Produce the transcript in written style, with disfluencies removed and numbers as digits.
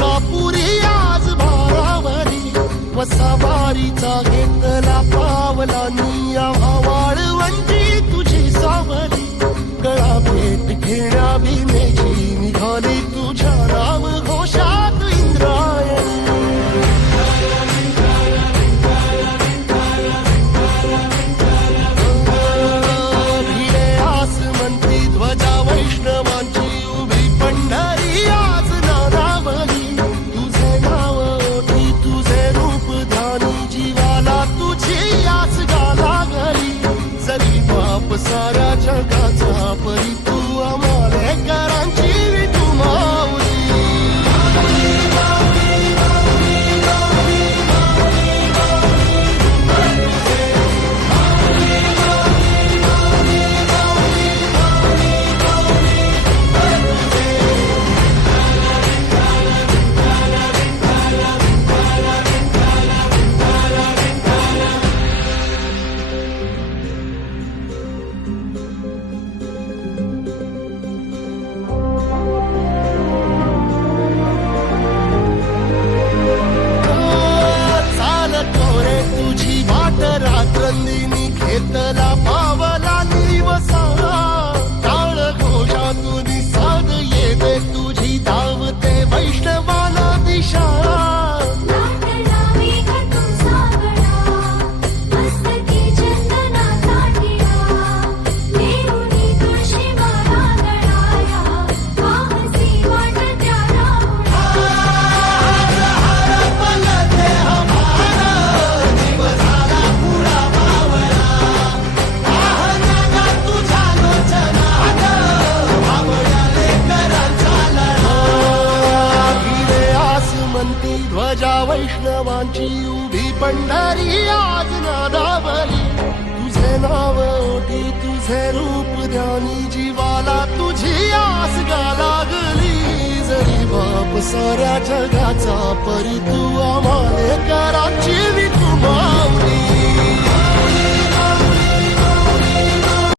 मलकापुरी आज भारावरी वसावारीचा घेतला पावला निया वाळवंटी तुझी सावली गळा भेट घेण्या भीमेची निघाली तुझ्या नाम घोषात इंद्रायणी भिडे आसमंती ध्वजा वैष्णवांची उभी पंढरी आज नादावली तुझे नाव ओठी तुझे रूप ध्यानी जीवाला तुझी आस गाला गली जरी बाप साऱ्या जगाचा परी तू आमालेकरांची विठू माऊली रात्रंदिनी घेतला पावला निवसा टाळ घोषातून साध येते तुझी धावते वैष्णवाला दिशा ध्वजा वैष्णवांची उभी पंढरी आज नादावली तुझे नाव ओठी तुझे रूप ध्यानी जीवाला तुझी आस गा लागली जरी बाप साऱ्या जगाचा परी तू